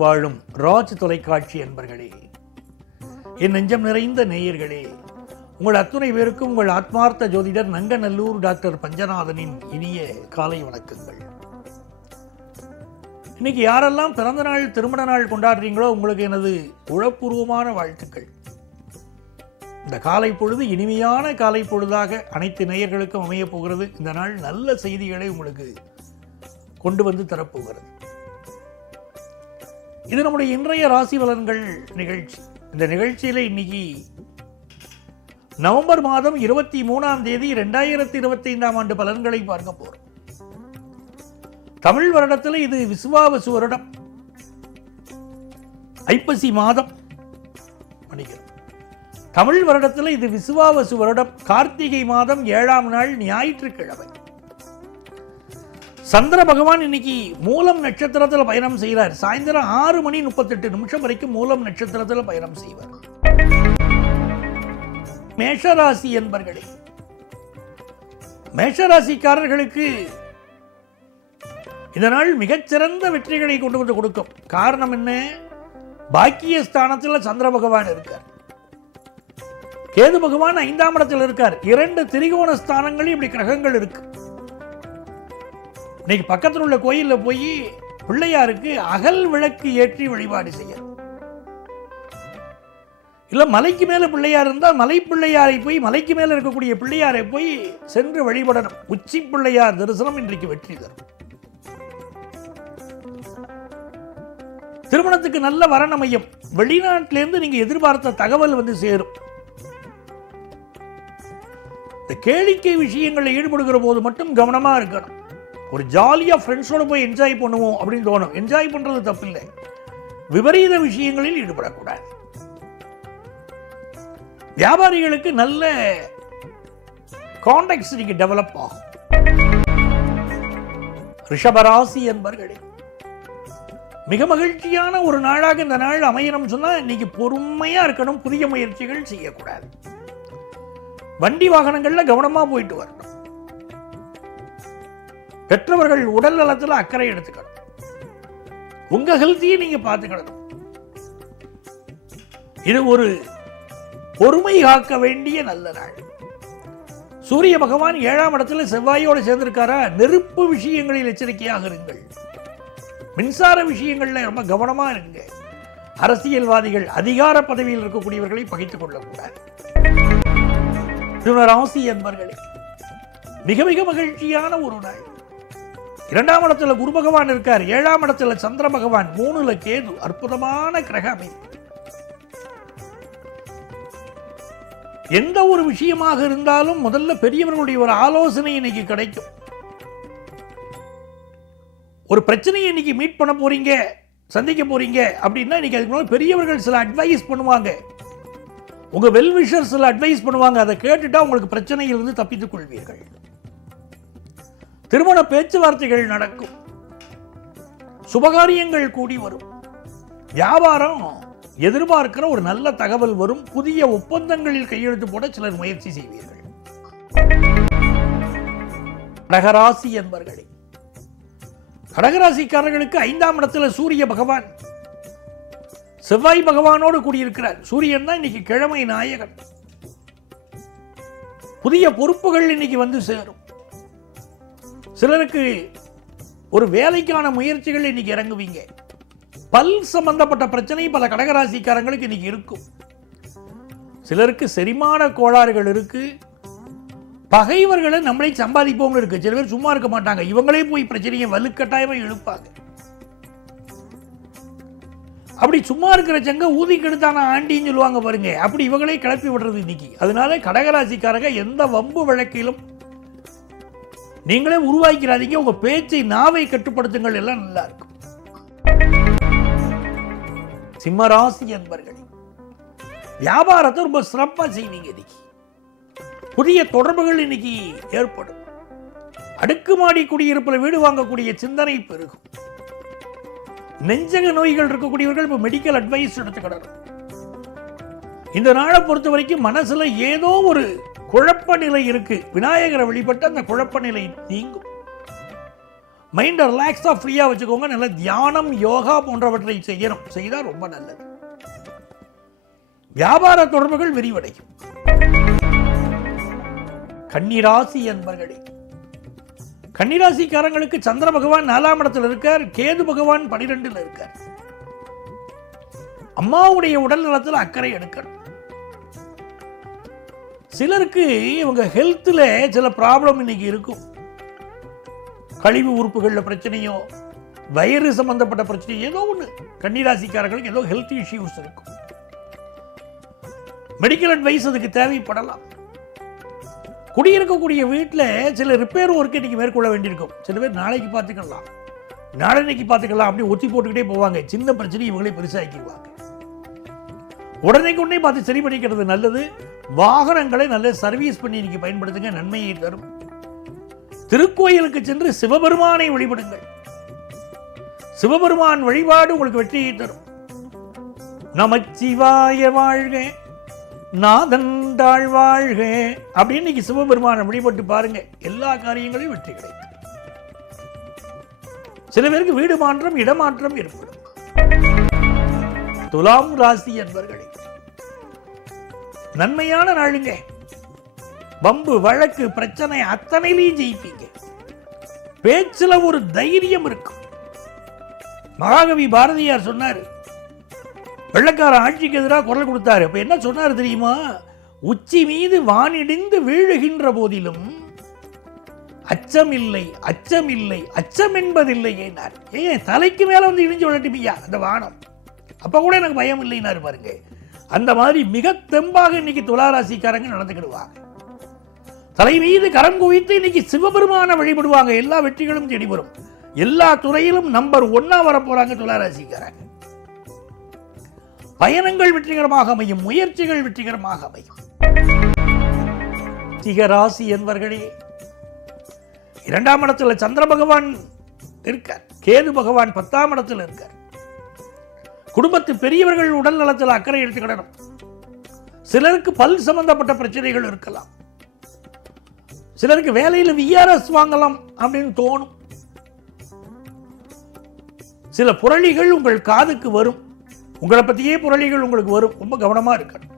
வாழும் ராஜ் தொலைக்காட்சி என்பர்களே என் நெஞ்சம் நிறைந்த நேயர்களே உங்கள் அத்துணை பேருக்கும் உங்கள் ஆத்மார்த்த ஜோதிடர் நங்கநல்லூர் டாக்டர் பஞ்சநாதனின் இனிய காலை வணக்கங்கள். இன்னைக்கு யாரெல்லாம் பிறந்த நாள் திருமண நாள் கொண்டாடுறீங்களோ உங்களுக்கு எனது உழப்பூர்வமான வாழ்த்துக்கள். இந்த காலை பொழுது இனிமையான காலை பொழுதாக அனைத்து நேயர்களுக்கும் அமையப் போகிறது. இந்த நாள் நல்ல செய்திகளை உங்களுக்கு கொண்டு வந்து தரப்போகிறது. இது நம்முடைய இன்றைய ராசி பலன்கள் நிகழ்ச்சி. இந்த நிகழ்ச்சியில இன்னைக்கு நவம்பர் மாதம் இருபத்தி மூணாம் தேதி ரெண்டாயிரத்தி இருபத்தி ஐந்தாம் ஆண்டு பலன்களை பார்க்க போறோம். தமிழ் வருடத்தில் இது விசுவாவசு வருடம். ஐப்பசி மாதம் தமிழ் வருடத்தில் இது விசுவாவசு வருடம். கார்த்திகை மாதம் ஏழாம் நாள் ஞாயிற்றுக்கிழமை. சந்திர பகவான் இன்னைக்கு மூலம் நட்சத்திரத்தில் பயணம் செய்கிறார் சாயந்தரம் ஆறு மணி முப்பத்தெட்டு நிமிஷம் வரைக்கும் மூலம் நட்சத்திரத்தில் பயணம் செய்வார். மேஷராசி என்பர்களே மேஷராசிக்காரர்களுக்கு இதனால் மிகச்சிறந்த வெற்றிகளை கொண்டு வந்து கொடுக்கும். காரணம் என்ன? பாக்கிய ஸ்தானத்தில் சந்திர பகவான் இருக்கார். கேது பகவான் ஐந்தாம் இடத்தில் இருக்கார். இரண்டு திரிகோண ஸ்தானங்களில் இப்படி கிரகங்கள் இருக்கு. இன்னைக்கு பக்கத்தில் உள்ள கோயிலில் போய் பிள்ளையாருக்கு அகல் விளக்கு ஏற்றி வழிபாடு செய்ய. இல்லை மலைக்கு மேலே பிள்ளையார் இருந்தால் மலை பிள்ளையாரை போய் மலைக்கு மேலே இருக்கக்கூடிய பிள்ளையாரை போய் சென்று வழிபடணும். உச்சி பிள்ளையார் தரிசனம் இன்றைக்கு வெற்றி தரும். திருமணத்துக்கு நல்ல வரணமையம் வெளிநாட்டிலேருந்து நீங்கள் எதிர்பார்த்த தகவல் வந்து சேரும். இந்த கேளிக்கை விஷயங்களில் ஈடுபடுகிற போது மட்டும் கவனமாக இருக்கணும். ஒரு ஜாலியாக ஃப்ரெண்ட்ஸோட போய் என்ஜாய் பண்ணுவோம் அப்படின்னு தோணும். என்ஜாய் பண்ணுறது தப்பில்லை. விபரீத விஷயங்களில் ஈடுபடக்கூடாது. வியாபாரிகளுக்கு நல்ல கான்டாக்ட்ஸ் நீங்கள் டெவலப் ஆகும். ரிஷபராசி என்பர்களே மிக மகிழ்ச்சியான ஒரு நாளாக இந்த நாள் அமையணும் சொன்னா இன்னைக்கு பொறுமையா இருக்கணும் புதிய முயற்சிகள் செய்யக்கூடாது. வண்டி வாகனங்கள்ல கவனமா போயிட்டு வரும் பெற்றவர்கள் உடல் நலத்தில் அக்கறை எடுத்துக்கணும். உங்க ஹெல்த்தியை நீங்க பார்த்துக்கணும். இது ஒரு பொறுமை காக்க வேண்டிய நல்ல நாள். சூரிய பகவான் ஏழாம் இடத்துல செவ்வாயோடு சேர்ந்திருக்காரா? நெருப்பு விஷயங்களில் எச்சரிக்கையாக இருங்கள். மின்சார விஷயங்கள்ல ரொம்ப கவனமா இருங்க. அரசியல்வாதிகள் அதிகார பதவியில் இருக்கக்கூடியவர்களை பகித்துக் கொள்ளக்கூடாது. ராசி என்பர்களே மிக மிக மகிழ்ச்சியான ஒரு நாள். இரண்டாம் இடத்துல குரு பகவான் இருக்கார். ஏழாம் இடத்துல சந்திர பகவான். மூணுல கேது. அற்புதமான கிரக அமைப்பு. எந்த ஒரு விஷயமாக இருந்தாலும் முதல்ல பெரியவர்களுடைய ஒரு ஆலோசனை இன்னைக்கு கிடைக்கும். ஒரு பிரச்சனையை இன்னைக்கு மீட் பண்ண போறீங்க சந்திக்க போறீங்க அப்படின்னா இன்னைக்கு அதுக்கு முன்னாடி பெரியவர்கள் சில அட்வைஸ் பண்ணுவாங்க. உங்க வெல்விஷர் சில அட்வைஸ் பண்ணுவாங்க. அதை கேட்டுட்டா உங்களுக்கு பிரச்சனையிலிருந்து தப்பித்துக் கொள்வீர்கள். திருமண பேச்சுவார்த்தைகள் நடக்கும். சுபகாரியங்கள் கூடி வரும். வியாபாரம் எதிர்பார்க்கிற ஒரு நல்ல தகவல் வரும். புதிய ஒப்பந்தங்களில் கையெழுத்து போட சிலர் முயற்சி செய்வீர்கள். கடகராசி என்பர்களே கடகராசிக்காரர்களுக்கு ஐந்தாம் இடத்துல சூரிய பகவான். செவ்வாய் பகவானோடு கூடியிருக்கிறார். சூரியன் தான் இன்னைக்கு கிழமை நாயகன். புதிய பொறுப்புகள் இன்னைக்கு வந்து சேரும். சிலருக்கு ஒரு வேலைக்கான முயற்சிகள் இன்னைக்கு இறங்குவீங்க. பல் சம்பந்தப்பட்ட பிரச்சனை பல கடகராசிக்காரங்களுக்கு இன்னைக்கு இருக்கும். சிலருக்கு செரிமான கோளாறுகள் இருக்கு. பகைவர்களை நம்மளே சம்பாதிப்போம்னு இருக்கு. சில பேர் சும்மா இருக்க மாட்டாங்க. இவங்களே போய் பிரச்சனையை வலுக்கட்டாயமா இழுப்பாங்க அப்படி சும்மா இருக்கிற செங்க ஊதி கெடுத்தான ஆண்டின்னு சொல்லுவாங்க பாருங்க. அப்படி இவங்களே கிளப்பி விடுறது இன்னைக்கு. அதனால கடகராசிக்காரங்க எந்த வம்பு வழக்கிலும் நீங்களே உருவாக்கிறாதீங்க உங்க பேச்சை நாவை கட்டுப்படுத்துங்கள். எல்லாம் நல்லா இருக்கும். சிம்மராசி என்பர்கள் வியாபாரத்தை ரொம்ப சிறப்பாக செய்வீங்க இன்னைக்கு. புதிய தொடர்புகள் இன்னைக்கு ஏற்படும். அடுக்குமாடி குடியிருப்பில் வீடு வாங்கக்கூடிய சிந்தனை பெருகும். நெஞ்சக நோய்கள் இருக்கக்கூடியவர்கள் இப்போ மெடிக்கல் அட்வைஸ் எடுத்துக்கிடணும். இந்த நாளை பொறுத்த வரைக்கும் மனசுல ஏதோ ஒரு குழப்ப நிலை இருக்கு. விநாயகரை வழிபட்டு அந்த குழப்ப நிலை நீங்கும் மைண்டை ரிலாக்ஸாக ஃப்ரீயாக வச்சுக்கோங்க. நல்ல தியானம் யோகா போன்றவற்றை செய்யணும். செய்தால் ரொம்ப நல்லது. வியாபார தொடர்புகள் விரிவடையும். கன்னிராசி என்பர்களே கன்னிராசிக்காரங்களுக்கு சந்திர பகவான் நாலாம் இடத்தில் இருக்கார். கேது பகவான் பனிரெண்டுல இருக்கார். அம்மாவுடைய உடல் நலத்தில் அக்கறை எடுக்கணும். சிலருக்கு இவங்க ஹெல்த்தில் சில ப்ராப்ளம் இன்னைக்கு இருக்கும். கழிவு உறுப்புகளில் பிரச்சனையோ வயிறு சம்பந்தப்பட்ட பிரச்சனையோ ஏதோ ஒன்று கன்னிராசிக்காரர்களுக்கு ஏதோ ஹெல்த் இஷ்யூஸ் இருக்கும். மெடிக்கல் அட்வைஸ் அதுக்கு தேவைப்படலாம். குடியிருக்கக்கூடிய வீட்டில் சில ரிப்பேர் ஒர்க் இன்னைக்கு மேற்கொள்ள வேண்டியிருக்கும். சில பேர் நாளைக்கு பார்த்துக்கலாம். நாளைக்கு பார்த்துக்கலாம் அப்படியே ஒத்தி போட்டுக்கிட்டே போவாங்க. சின்ன பிரச்சனை இவங்களே பெருசாக்கிடுவாங்க. உடனே உடனே பார்த்து சரி பண்ணிக்கிறது நல்லது. வாகனங்களை நல்ல சர்வீஸ் பண்ணி இன்னைக்கு பயன்படுத்துங்க நன்மையை தரும். திருக்கோயிலுக்கு சென்று சிவபெருமானை வழிபடுங்கள். சிவபெருமான் வழிபாடு உங்களுக்கு வெற்றியை தரும். நமச்சிவாய வாழ்க நாதன் வாழ்க அப்படின்னு இன்னைக்கு சிவபெருமானை வழிபட்டு பாருங்க. எல்லா காரியங்களையும் வெற்றி கிடைக்கும். சில பேருக்கு வீடு மாற்றம் இடமாற்றம் ஏற்படும் துலாம் ராசி என்பர்களே. நன்மையான நாளுங்க. வம்பு வழக்கு பிரச்சனை அத்தனையிலையும் ஜெயிப்பீங்க. பேச்சுல ஒரு தைரியம் இருக்கும். மகாகவி பாரதியார் சொன்னார். வெள்ளக்கார ஆட்சிக்கு எதிராக குரல் கொடுத்தாரு. அப்ப என்ன சொன்னார் தெரியுமா? உச்சி மீது வானிடிந்து வீழுகின்ற போதிலும் அச்சமில்லை அச்சமில்லை அச்சம் என்பதில்லை நான் ஏன் தலைக்கு மேல வந்து இடிஞ்சு விளட்டுமியா அந்த வானம்? அப்ப கூட எனக்கு பயம் இல்லைன்னாரு பாருங்க. அந்த மாதிரி மிக தெம்பாக இன்னைக்கு துளாராசிக்காரங்க நடந்துக்கிடுவாங்க தலை மீது கரம் குவித்து இன்னைக்கு சிவபெருமான வழிபடுவாங்க. எல்லா வெற்றிகளும் தேடி வரும். எல்லா துறையிலும் நம்பர் ஒன்னா வர போறாங்க துளாராசிக்காரங்க. பயணங்கள் வெற்றிகரமாக அமையும். முயற்சிகள் வெற்றிகரமாக அமையும். சிகராசி என்பர்களே இரண்டாம் இடத்துல சந்திர பகவான் இருக்கார். கேது பகவான் பத்தாம் இடத்துல இருக்கார். குடும்பத்து பெரியவர்கள் உடல் நலத்தில் அக்கறை எடுத்துக்கிடணும் சிலருக்கு பல் சம்பந்தப்பட்ட பிரச்சனைகள் இருக்கலாம். சிலருக்கு வேலையில் விஆர்எஸ் வாங்கலாம் அப்படின்னு தோணும். சில புரளிகள் உங்கள் காதுக்கு வரும். உங்களை பற்றியே புரளிகள் உங்களுக்கு வரும். ரொம்ப கவனமா இருக்கணும்.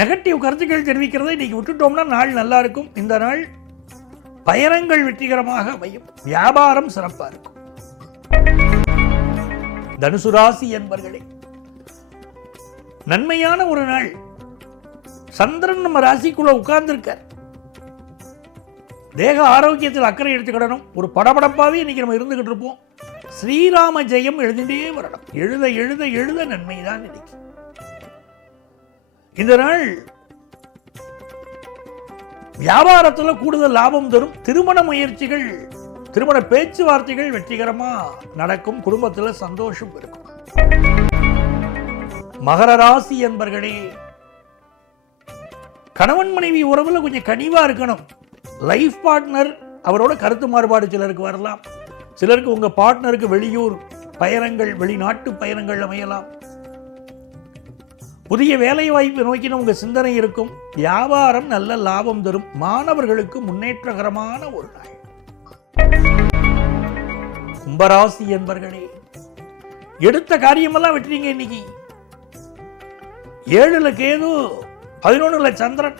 நெகட்டிவ் கருத்துக்கள் தெரிவிக்கிறதை இன்னைக்கு விட்டுட்டோம்னா நாள் நல்லா இருக்கும். இந்த நாள் பயணங்கள் வெற்றிகரமாக அமையும். வியாபாரம் சிறப்பா இருக்கும். தனுசு ராசி என்பர்களே நன்மையான ஒரு நாள். சந்திரன் நம்ம ராசிக்குள்ள உட்கார்ந்துருக்கார். தேக ஆரோக்கியத்தில் அக்கறை எடுத்துக்கிடணும். ஒரு படபடப்பாவே இன்னைக்கு நம்ம இருந்துகிட்டு இருப்போம். ஸ்ரீராம ஜெயம் எழுதிட்டே வரணும். எழுத எழுத எழுத நன்மைதான் இன்னைக்கு. இந்த நாள் வியாபாரத்துல கூடுதல் லாபம் தரும். திருமண முயற்சிகள் திருமண பேச்சுவார்த்தைகள் வெற்றிகரமா நடக்கும் குடும்பத்துல சந்தோஷம் இருக்கும். மகர ராசி என்பர்களே கணவன் மனைவி உறவுல கொஞ்சம் கனிவா இருக்கணும். லைஃப் பார்ட்னர் அவரோட கருத்து மாறுபாடு சிலருக்கு வரலாம். சிலருக்கு உங்க பார்ட்னருக்கு வெளியூர் பயணங்கள் வெளிநாட்டு பயணங்கள் அமையலாம். புதிய வேலை வாய்ப்பு நோக்கின உங்க சிந்தனை இருக்கும். வியாபாரம் நல்ல லாபம் தரும். மாணவர்களுக்கு முன்னேற்றகரமான ஒரு நாள். கும்பராசி என்பர்களே எடுத்த காரியமெல்லாம் வெற்றிங்க இன்னைக்கு. ஏழுல கேது பதினொன்றுல சந்திரன்.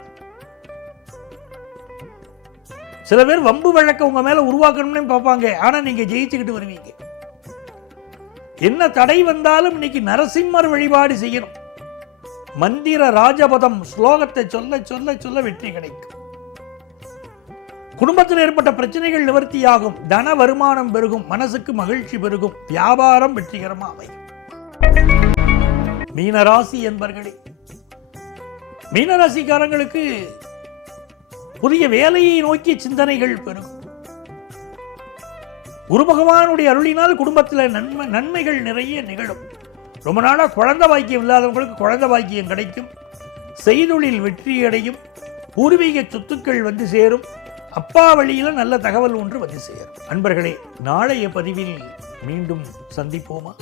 சில பேர் வம்பு வழக்க உங்க மேல உருவாக்கணும்னு பார்ப்பாங்க ஆனா நீங்க ஜெயிச்சுக்கிட்டு வருவீங்க. என்ன தடை வந்தாலும் இன்னைக்கு நரசிம்மர் வழிபாடு செய்யணும். மந்திர ராஜபதம் ஸ்லோகத்தை சொல்ல சொல்ல சொல்ல வெற்றி கிடைக்கும். குடும்பத்தில் ஏற்பட்ட பிரச்சனைகள் நிவர்த்தியாகும். தன வருமானம் பெருகும். மனசுக்கு மகிழ்ச்சி பெருகும். வியாபாரம் வெற்றிகரமா அமையும். மீனராசி என்பர்களே மீனராசிக்காரங்களுக்கு புதிய வேலையை நோக்கி சிந்தனைகள் பெருகும். குரு பகவானுடைய அருளினால் குடும்பத்தில் நன்மை நன்மைகள் நிறைய நிகழும். ரொம்ப நாளாக குழந்தை பாக்கியம் இல்லாதவங்களுக்கு குழந்தை பாக்கியம் கிடைக்கும். செய்தொழில் வெற்றியடையும். பூர்வீக சொத்துக்கள் வந்து சேரும். அப்பா வழியில் நல்ல தகவல் ஒன்று பதிவு சேரும். அன்பர்களே நாளைய பதிவில் மீண்டும் சந்திப்போமா?